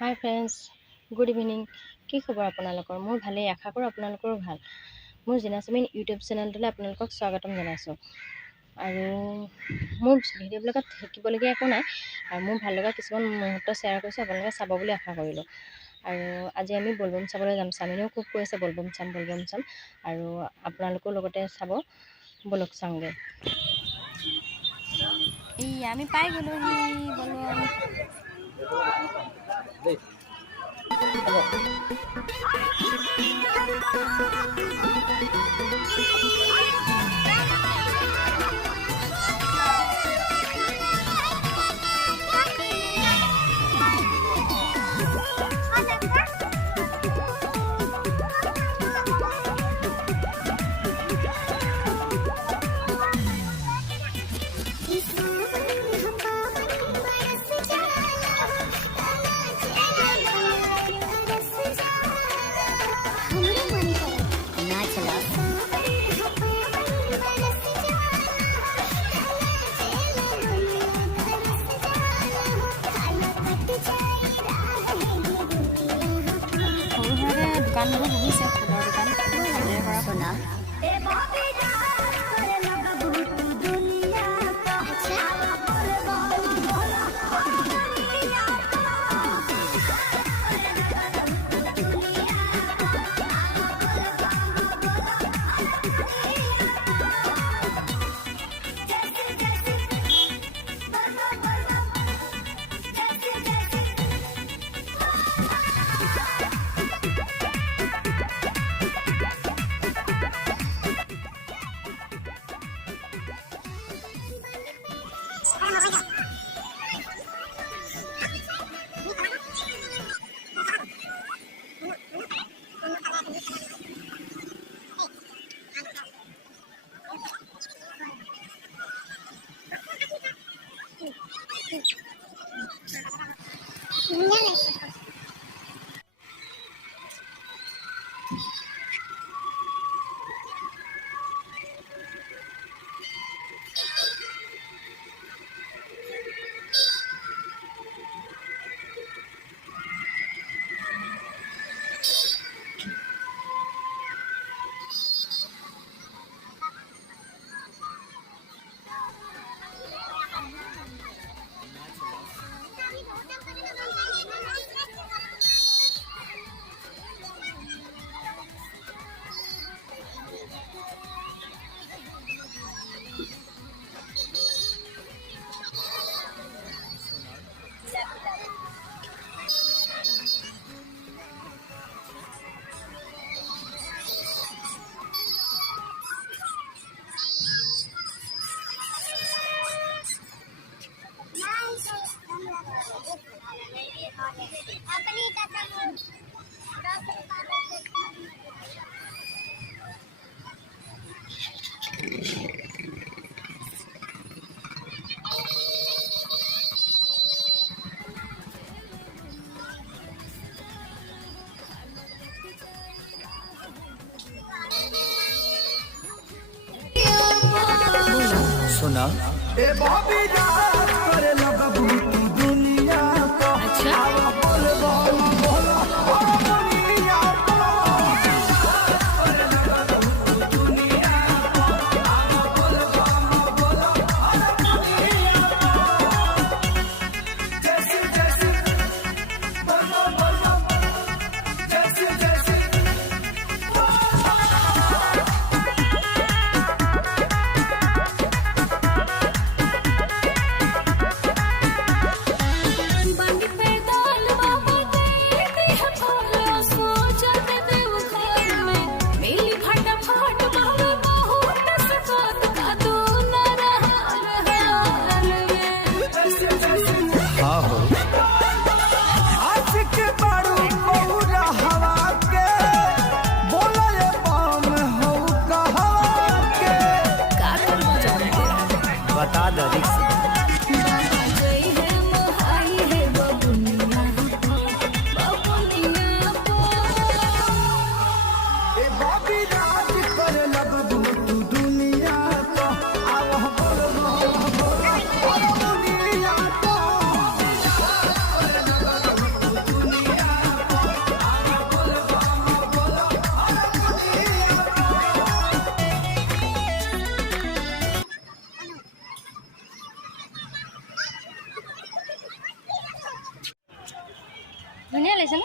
High friends, good evening. কি খবৰ আপোনালোকৰ? মোৰ ভালেই, আশা কৰোঁ আপোনালোকৰো ভাল। মোৰ জিনাচমিন ইউটিউব চেনেলটোলৈ আপোনালোকক স্বাগতম জনাইছোঁ। আৰু মোৰ ভিডিঅ'বিলাকত শিকিবলগীয়া একো নাই, আৰু মোৰ ভাল লগা কিছুমান মুহূৰ্ত শ্বেয়াৰ কৰিছোঁ, আপোনালোকে চাব বুলি আশা কৰিলোঁ। আৰু আজি আমি বলবম চাবলৈ যাম। স্বামীনেও খুব কৈ আছে বলবম চাম, আৰু আপোনালোকেও লগতে চাব। বলক চাওঁগৈ। আমি পাই গ'লোহি বলবম। দোকানবোৰ বহিছে, ফুলৰ দোকান ভালদৰে কৰা শুনা। सुना ए बॉबी रात करे लगा भूत दुनिया को। अच्छा बोल बोल बोल दुनिया को करे लगा भूत दुनिया को। बोल बोल दुनिया को जैसी जैसी बोल बोल जैसी जैसी ধুনীয়া লাগিছে ন